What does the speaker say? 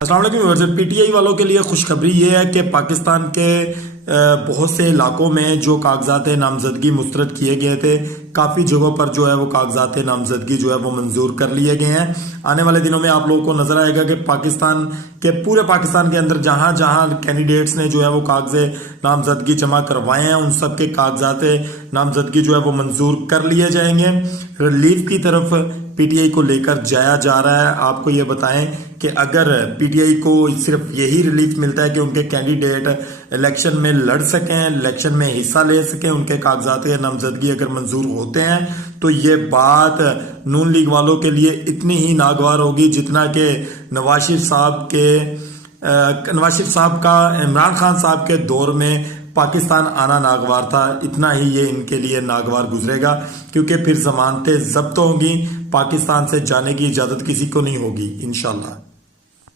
अस्सलाम वालेकुम। पीटीआई वालों के लिए खुशखबरी ये है कि पाकिस्तान के बहुत से इलाकों में जो कागजात नामजदगी मुस्तरद किए गए थे, काफ़ी जगहों पर जो है वो कागजात नामजदगी जो है वो मंजूर कर लिए गए हैं। आने वाले दिनों में आप लोगों को नजर आएगा कि पूरे पाकिस्तान के अंदर जहां जहां कैंडिडेट्स ने जो है वो कागज नामजदगी जमा करवाए हैं, उन सब के कागजात नामजदगी जो है वो मंजूर कर लिए जाएंगे। रिलीफ की तरफ पीटीआई को लेकर जाया जा रहा है। आपको ये बताएं कि अगर पीटीआई को सिर्फ यही रिलीफ मिलता है कि उनके कैंडिडेट इलेक्शन में लड़ सकें, इलेक्शन में हिस्सा ले सकें, उनके कागजात नामजदगी अगर मंजूर होते हैं, तो ये बात नून लीग वालों के लिए इतनी ही नागवार होगी जितना कि नवाज शरीफ साहब का इमरान खान साहब के दौर में पाकिस्तान आना नागवार था। इतना ही ये इनके लिए नागवार गुजरेगा, क्योंकि फिर जमानतें जब्त होंगी, पाकिस्तान से जाने की इजाजत किसी को नहीं होगी इंशाल्लाह।